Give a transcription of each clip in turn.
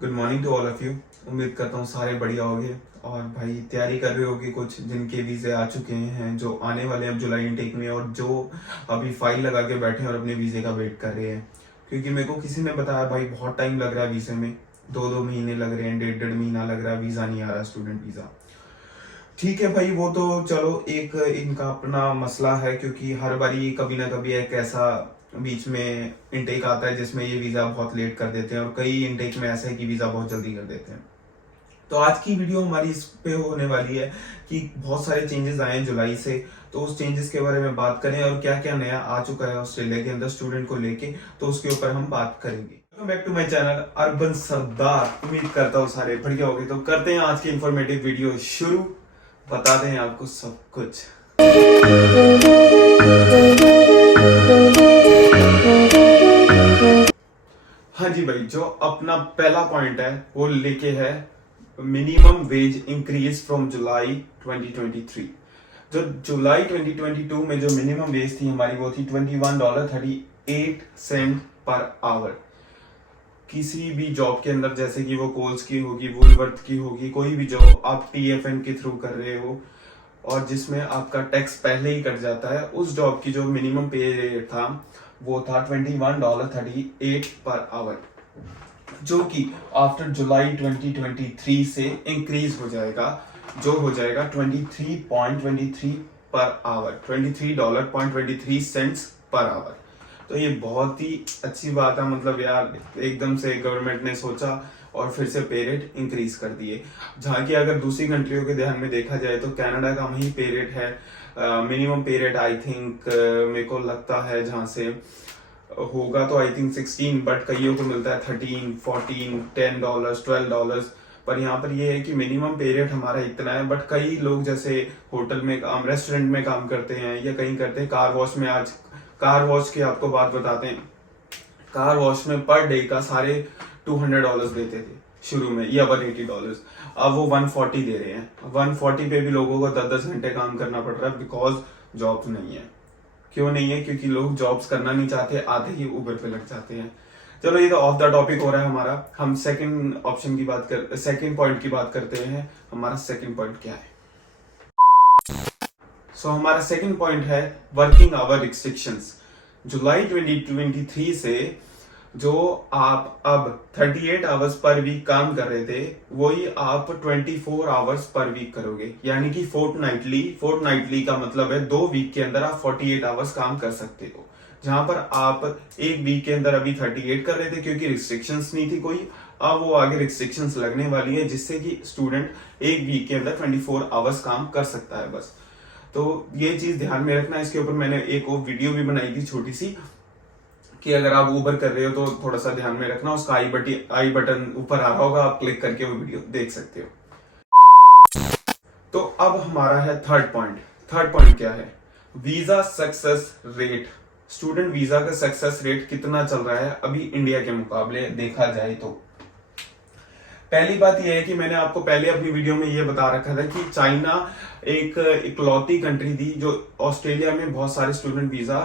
Good morning to all of you. उम्मीद करता हूँ सारे बढ़िया होंगे और भाई तैयारी कर रहे होगे। कुछ जिनके वीज़े आ चुके हैं, जो आने वाले हैं अब जुलाई इनटेक में, और जो अभी फाइल लगा के बैठे हैं और अपने वीज़े का वेट कर रहे हैं। क्योंकि मेरे को किसी ने बताया भाई बहुत टाइम लग रहा है वीज़े में, 2-2 महीने लग रहे हैं, 1.5-1.5 महीना लग रहा है, वीज़ा नहीं आ रहा स्टूडेंट वीज़ा। ठीक है भाई, वो तो चलो एक इनका अपना मसला है, क्योंकि हर बारी कभी ना कभी एक ऐसा बीच में इनटेक आता है जिसमें ये वीज़ा बहुत लेट कर देते हैं, और कई इनटेक में ऐसा है कि वीज़ा बहुत जल्दी कर देते हैं। तो आज की वीडियो हमारी इस पे होने वाली है कि बहुत सारे चेंजेस आए हैं जुलाई से, तो उस चेंजेस के बारे में बात करें और क्या क्या नया आ चुका है ऑस्ट्रेलिया के अंदर स्टूडेंट को लेके, तो उसके ऊपर हम बात करेंगे। Welcome back to my channel urban Sardar. उम्मीद करता हूँ सारे बढ़िया होंगे। तो करते हैं आज की इंफॉर्मेटिव वीडियो शुरू, बताते हैं आपको सब कुछ। हाँ जी भाई, जो अपना पहला पॉइंट है वो लेके है मिनिमम वेज इंक्रीज फ्रॉम जुलाई 2023। जो जुलाई 2022 में जो मिनिमम वेज थी हमारी, वो थी $21.38 पर आवर। किसी भी जॉब के अंदर, जैसे कि वो कोल्स की होगी, वुलवर्थ की होगी, कोई भी जॉब आप TFN के थ्रू कर रहे हो और जिसमें आपका टैक्स पहले ही कट जाता है, उस जॉब की जो मिनिमम पे रेट था वो था $21.38 पर आवर, जो कि आफ्टर जुलाई 2023 से इंक्रीज हो जाएगा, जो हो जाएगा 23.23 पर आवर, $23.23 पर आवर। तो ये बहुत ही अच्छी बात है, मतलब यार एकदम से गवर्नमेंट ने सोचा और फिर से पे रेट इंक्रीज कर दिए। जहाँ की अगर दूसरी कंट्रियों के ध्यान में देखा जाए तो कनाडा का वही पे रेट है, मिनिमम पे रेट आई थिंक मेरे को लगता है जहाँ से होगा तो आई थिंक 16, बट कईयों को मिलता है 13, 14, $10, $12। पर यहाँ पर ये है कि मिनिमम पे रेट हमारा इतना है, बट कई लोग जैसे होटल में काम, रेस्टोरेंट में काम करते हैं या कहीं करते हैं, कार वॉश में, आज कार वॉश की आपको बात बताते हैं, कार वॉश में पर डे का सारे $200 देते थे शुरू में, या $180। अब वो 140 दे रहे हैं। 140 पे भी लोगों को 10-10 घंटे काम करना पड़ रहा है, बिकॉज जॉब्स नहीं है। क्यों नहीं है? क्योंकि लोग जॉब्स करना नहीं चाहते, आधे ही उबर पे लग जाते हैं। चलो ये तो ऑफ द टॉपिक हो रहा है हमारा। हम सेकंड ऑप्शन की बात कर, सेकंड पॉइंट की बात करते हैं। हमारा सेकंड पॉइंट क्या है? हमारा सेकंड पॉइंट है वर्किंग आवर रिस्ट्रिक्शंस। जुलाई 2023 से जो आप अब 38 आवर्स पर वीक काम कर रहे थे, वही आप 24 आवर्स पर वीक करोगे, यानी कि फोर्टनाइटली का मतलब है 2 वीक के अंदर आप 48 आवर्स काम कर सकते हो। जहां पर आप एक वीक के अंदर अभी 38 कर रहे थे क्योंकि रिस्ट्रिक्शंस नहीं थी कोई, अब वो आगे रिस्ट्रिक्शंस लगने वाली है जिससे कि स्टूडेंट एक वीक के अंदर 24 आवर्स काम कर सकता है बस। तो ये चीज ध्यान में रखना। इसके ऊपर मैंने एक और वीडियो भी बनाई थी छोटी सी, कि अगर आप उबर कर रहे हो तो थोड़ा सा ध्यान में रखना। उसका आई बटन ऊपर आ रहा होगा, आप क्लिक करके वो वीडियो देख सकते हो। तो अब हमारा है थर्ड पॉइंट। थर्ड पॉइंट क्या है? Visa success rate. Student visa का सक्सेस रेट कितना चल रहा है अभी इंडिया के मुकाबले देखा जाए तो? पहली बात यह है कि मैंने आपको पहले अपनी वीडियो में यह बता रखा था कि चाइना एक इकलौती कंट्री थी जो ऑस्ट्रेलिया में बहुत सारे स्टूडेंट वीजा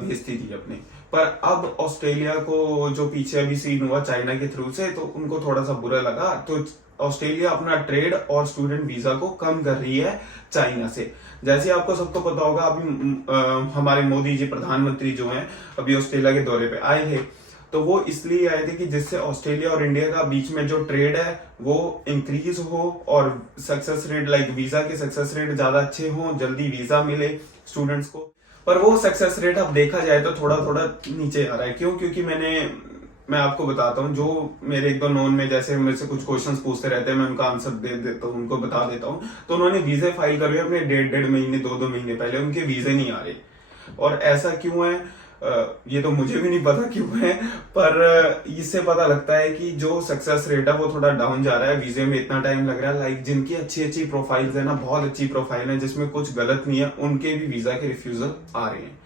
भेजती थी अपने। पर अब ऑस्ट्रेलिया को जो पीछे अभी सीन हुआ चाइना के थ्रू से, तो उनको थोड़ा सा बुरा लगा, तो ऑस्ट्रेलिया अपना ट्रेड और स्टूडेंट वीजा को कम कर रही है चाइना से। जैसे आपको सबको पता होगा, अभी हमारे मोदी जी प्रधानमंत्री जो हैं अभी ऑस्ट्रेलिया के दौरे पे आए थे, तो वो इसलिए आए थे कि जिससे ऑस्ट्रेलिया और इंडिया का बीच में जो ट्रेड है वो इंक्रीज हो और सक्सेस रेट, लाइक वीजा के सक्सेस रेट ज्यादा अच्छे हो, जल्दी वीजा मिले स्टूडेंट्स को। पर वो सक्सेस रेट अब देखा जाए तो थोड़ा थोड़ा नीचे आ रहा है। क्यों? क्योंकि मैं आपको बताता हूँ, जो मेरे एक दो नोन में जैसे मेरे से कुछ क्वेश्चंस पूछते रहते हैं, मैं उनका आंसर दे देता हूँ, उनको बता देता हूँ। तो उन्होंने वीजे फाइल कर अपने 1.5 महीने 2 महीने पहले, उनके वीजे नहीं आ रहे। और ऐसा क्यों है ये तो मुझे भी नहीं पता क्यों है, पर इससे पता लगता है कि जो सक्सेस रेट है वो थोड़ा डाउन जा रहा है। वीजे में इतना टाइम लग रहा है, लाइक जिनकी अच्छी अच्छी प्रोफाइल्स है ना, बहुत अच्छी प्रोफाइल है जिसमें कुछ गलत नहीं है, उनके भी वीजा के रिफ्यूजल आ रहे हैं।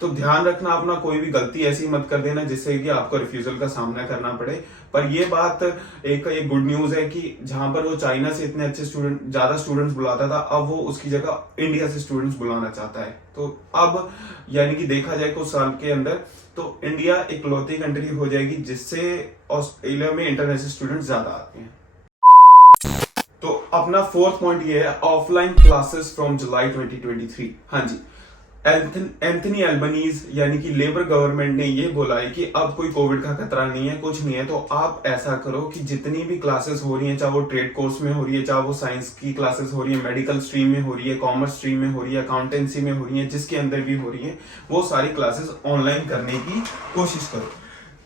तो ध्यान रखना अपना, कोई भी गलती ऐसी मत कर देना जिससे कि आपको रिफ्यूजल का सामना करना पड़े। पर ये बात एक गुड न्यूज है कि जहां पर वो चाइना से इतने अच्छे ज्यादा स्टूडेंट्स बुलाता था, अब वो उसकी जगह इंडिया से स्टूडेंट्स बुलाना चाहता है। तो अब यानी कि देखा जाए कुछ साल के अंदर तो इंडिया इकलौती कंट्री हो जाएगी जिससे ऑस्ट्रेलिया में इंटरनेशनल स्टूडेंट ज्यादा आते हैं। तो अपना फोर्थ पॉइंट ये है ऑफलाइन क्लासेस फ्रॉम जुलाई 2023। हाँ जी, एंथनी एल्बनीज यानी कि लेबर गवर्नमेंट ने ये बोला है कि अब कोई कोविड का खतरा नहीं है, कुछ नहीं है, तो आप ऐसा करो कि जितनी भी क्लासेस हो रही हैं, चाहे वो ट्रेड कोर्स में हो रही है, चाहे वो साइंस की क्लासेस हो रही है, मेडिकल स्ट्रीम में हो रही है, कॉमर्स स्ट्रीम में हो रही है, अकाउंटेंसी में हो रही है, जिसके अंदर भी हो रही है, वो सारी क्लासेस ऑनलाइन करने की कोशिश करो।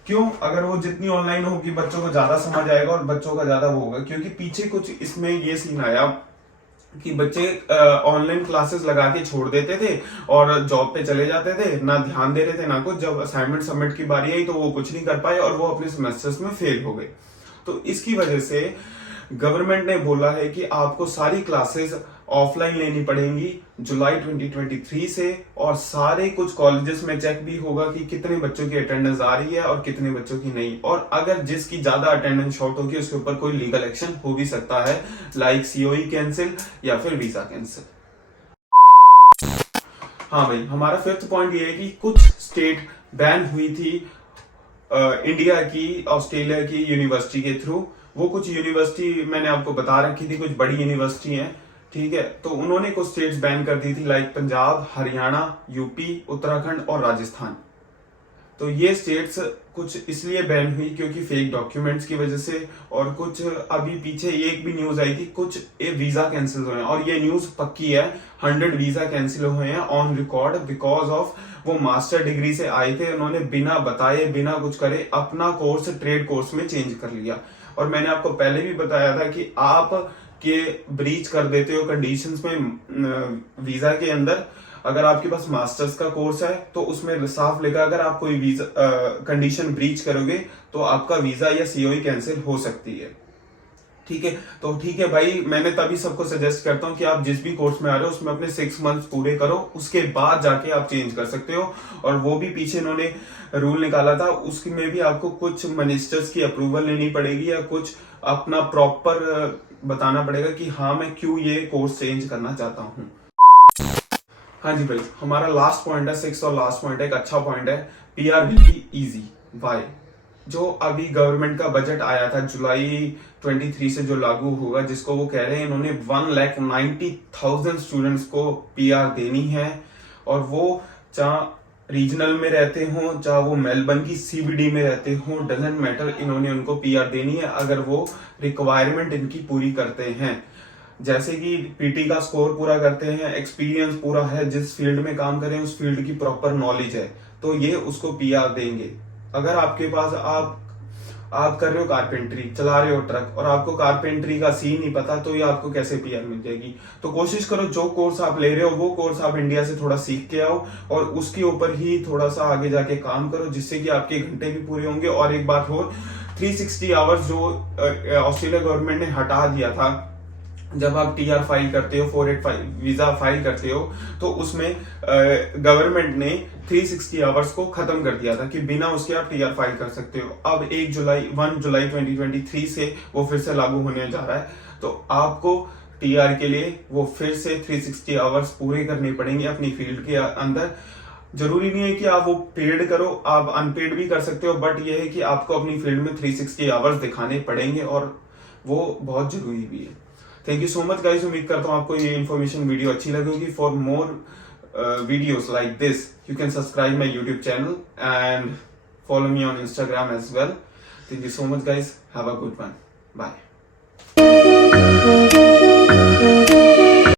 क्यों? अगर वो जितनी ऑनलाइन होगी बच्चों को ज्यादा समझ आएगा और बच्चों का ज्यादा वो होगा। क्योंकि पीछे कुछ इसमें ये सीन आया कि बच्चे ऑनलाइन क्लासेस लगा के छोड़ देते थे और जॉब पे चले जाते थे, ना ध्यान दे रहे थे ना कुछ। जब असाइनमेंट सबमिट की बारी आई तो वो कुछ नहीं कर पाए और वो अपने सेमेस्टर्स में फेल हो गए। तो इसकी वजह से गवर्नमेंट ने बोला है कि आपको सारी क्लासेस ऑफलाइन लेनी पड़ेंगी जुलाई 2023 से, और सारे कुछ कॉलेजेस में चेक भी होगा कि कितने बच्चों की अटेंडेंस आ रही है और कितने बच्चों की नहीं। और अगर जिसकी ज्यादा अटेंडेंस शॉर्ट होगी उसके ऊपर कोई लीगल एक्शन हो भी सकता है, लाइक सीओई कैंसिल या फिर वीजा कैंसिल। हाँ भाई, हमारा फिफ्थ पॉइंट ये है कि कुछ स्टेट बैन हुई थी इंडिया की ऑस्ट्रेलिया की यूनिवर्सिटी के थ्रू। वो कुछ यूनिवर्सिटी मैंने आपको बता रखी थी, कुछ बड़ी यूनिवर्सिटी हैं, ठीक है। तो उन्होंने कुछ स्टेट्स बैन कर दी थी, लाइक पंजाब, हरियाणा, यूपी, उत्तराखंड और राजस्थान। तो ये स्टेट्स कुछ इसलिए बैन हुई क्योंकि फेक डॉक्यूमेंट्स की वजह से, और कुछ अभी पीछे एक भी न्यूज आई थी, कुछ वीजा कैंसिल हुए हैं, और ये न्यूज पक्की है, 100 वीजा कैंसिल हुए हैं ऑन रिकॉर्ड बिकॉज ऑफ वो मास्टर डिग्री से आए थे, उन्होंने बिना बताए बिना कुछ करे अपना कोर्स ट्रेड कोर्स में चेंज कर लिया। और मैंने आपको पहले भी बताया था कि आप के ब्रीच कर देते हो कंडीशंस में वीजा के अंदर। अगर आपके पास मास्टर्स का कोर्स है तो उसमें साफ लिखा, अगर आप कोई वीजा कंडीशन ब्रीच करोगे तो आपका वीजा या सीओई कैंसिल हो सकती है, ठीक है। तो ठीक है भाई, मैंने तभी सबको सजेस्ट करता हूं कि आप जिस भी कोर्स में आ रहे हो उसमें अपने 6 मंथ्स पूरे करो, उसके बाद जाके आप चेंज कर सकते हो। और वो भी पीछे इन्होंने रूल निकाला था, उसमें भी आपको कुछ मिनिस्टर्स की अप्रूवल लेनी पड़ेगी या कुछ अपना प्रॉपर बताना पड़ेगा कि हाँ मैं क्यों ये कोर्स चेंज करना चाहता हूँ। हाँ जी भाई, हमारा लास्ट पॉइंट है, 6th और लास्ट पॉइंट है, एक अच्छा पॉइंट है, PR will be easy. Why? जो अभी गवर्नमेंट का बजट आया था जुलाई 23 से जो लागू होगा, जिसको वो कह रहे हैं इन्होंने 1,90,000 स्टूडेंट्स को पीआर देनी है, और वो चाहे रीजनल में रहते हो चाहे वो मेलबर्न की सीबीडी में रहते हो, डजेंट मैटर, इन्होंने उनको पीआर देनी है अगर वो रिक्वायरमेंट इनकी पूरी करते हैं। जैसे कि पीटी का स्कोर पूरा करते हैं, एक्सपीरियंस पूरा है, जिस फील्ड में काम करें उस फील्ड की प्रॉपर नॉलेज है, तो ये उसको पीआर देंगे। अगर आपके पास आप कर रहे हो कारपेंटरी, चला रहे हो ट्रक, और आपको कारपेंटरी का सीन नहीं पता, तो ये आपको कैसे पीआर मिल जाएगी? तो कोशिश करो जो कोर्स आप ले रहे हो वो कोर्स आप इंडिया से थोड़ा सीख के आओ और उसके ऊपर ही थोड़ा सा आगे जाके काम करो, जिससे कि आपके घंटे भी पूरे होंगे। और एक बात और, 360 आवर्स जो ऑस्ट्रेलिया गवर्नमेंट ने हटा दिया था, जब आप टीआर फाइल करते हो, 485 वीजा फाइल करते हो, तो उसमें गवर्नमेंट ने 360 आवर्स को खत्म कर दिया था कि बिना उसके आप टीआर फाइल कर सकते हो। अब 1 जुलाई 2023 से वो फिर से लागू होने जा रहा है, तो आपको टीआर के लिए वो फिर से 360 आवर्स पूरे करने पड़ेंगे अपनी फील्ड के अंदर। जरूरी नहीं है कि आप वो पेड करो, आप अनपेड भी कर सकते हो, बट ये है कि आपको अपनी फील्ड में 360 आवर्स दिखाने पड़ेंगे और वो बहुत जरूरी भी है। Thank you so much guys, उम्मीद करता हूँ आपको ये इन्फॉर्मेशन वीडियो अच्छी लगेगी। For more videos like this you can subscribe my YouTube channel and follow me on Instagram as well. Thank you so much guys, have a good one, bye.